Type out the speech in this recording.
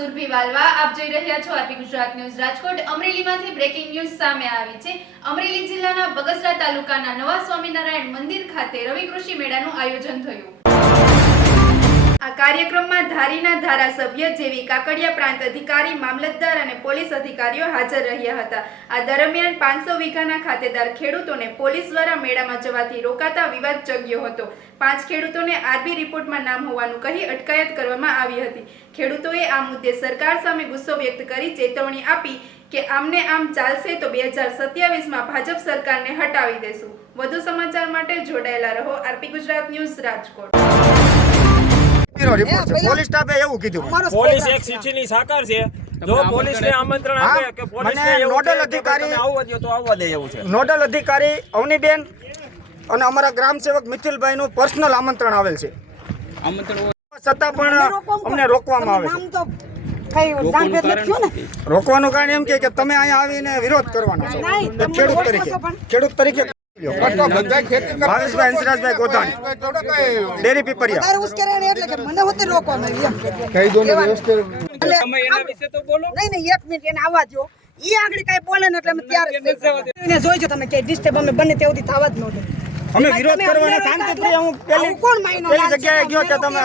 સુરભી વાલવા આપ જોઈ રહ્યા છો આરપી ગુજરાત ન્યૂઝ રાજકોટ। અમરેલીમાંથી બ્રેકિંગ ન્યૂઝ સામે આવી છે। અમરેલી જિલ્લાના બગસરા તાલુકાના નવા સ્વામિનારાયણ મંદિર ખાતે રવિ કૃષિ મેળાનું આયોજન થયું। આ કાર્યક્રમમાં ધારીના ધારાસભ્ય જેવી કાકડિયા પ્રાંત અધિકારી, મામલતદાર અને પોલીસ અધિકારીઓ હાજર રહ્યા હતા। આ દરમિયાન 500 વીઘાના ખાતેદાર ખેડૂતોને પોલીસ દ્વારા મેળામાં જવાથી રોકાતા વિવાદ ચગ્યો હતો। 5 ખેડૂતોને આરબી રિપોર્ટમાં નામ હોવાનું કહી અટકાયત કરવામાં આવી હતી। ખેડૂતોએ આ મુદ્દે સરકાર સામે ગુસ્સો વ્યક્ત કરી ચેતવણી આપી કે આમને આમ ચાલશે તો 2027માં ભાજપ સરકારને હટાવી દેશું। વધુ સમાચાર માટે જોડાયેલા રહો RP Gujarat news Rajkot. Police સ્ટાફે એવું કીધું, પોલીસ એક સિટીની સાકાર છે। જો પોલીસને આમંત્રણ આપે કે પોલીસને નોડલ અધિકારી આવવા દો તો આવવા દે એવું છે। નોડલ અધિકારી અવનીબેન અને અમારા ગ્રામ સેવક મિથિલભાઈ નું પર્સનલ આમંત્રણ આવેલ છે, છતાં પણ અમને રોકવામાં આવે છે। રોકવાનું કારણ એમ કે તમે અહીંયા આવીને વિરોધ કરવાનો છો ખેડૂત તરીકે। ભાવેશભાઈ હંસરાજભાઈ ગોધાણી, ડેરી પીપરિયા। મને હોતે રોકવાનું કઈ દો ને વ્યવસ્થિત તમે એના વિશે તો બોલો। નહીં એક મિનિટ એને આવવા દો, ઈ આગળ કઈ બોલે ને એટલે અમે ત્યારે જોઈજો તમે કે ડિસ્ટર્બ અમે બને તેવથી થવા જ ન દે। અમે વિરોધ કરવાના શાંતિપ્રિય હું પેલી જગ્યાએ ગયો કે તમે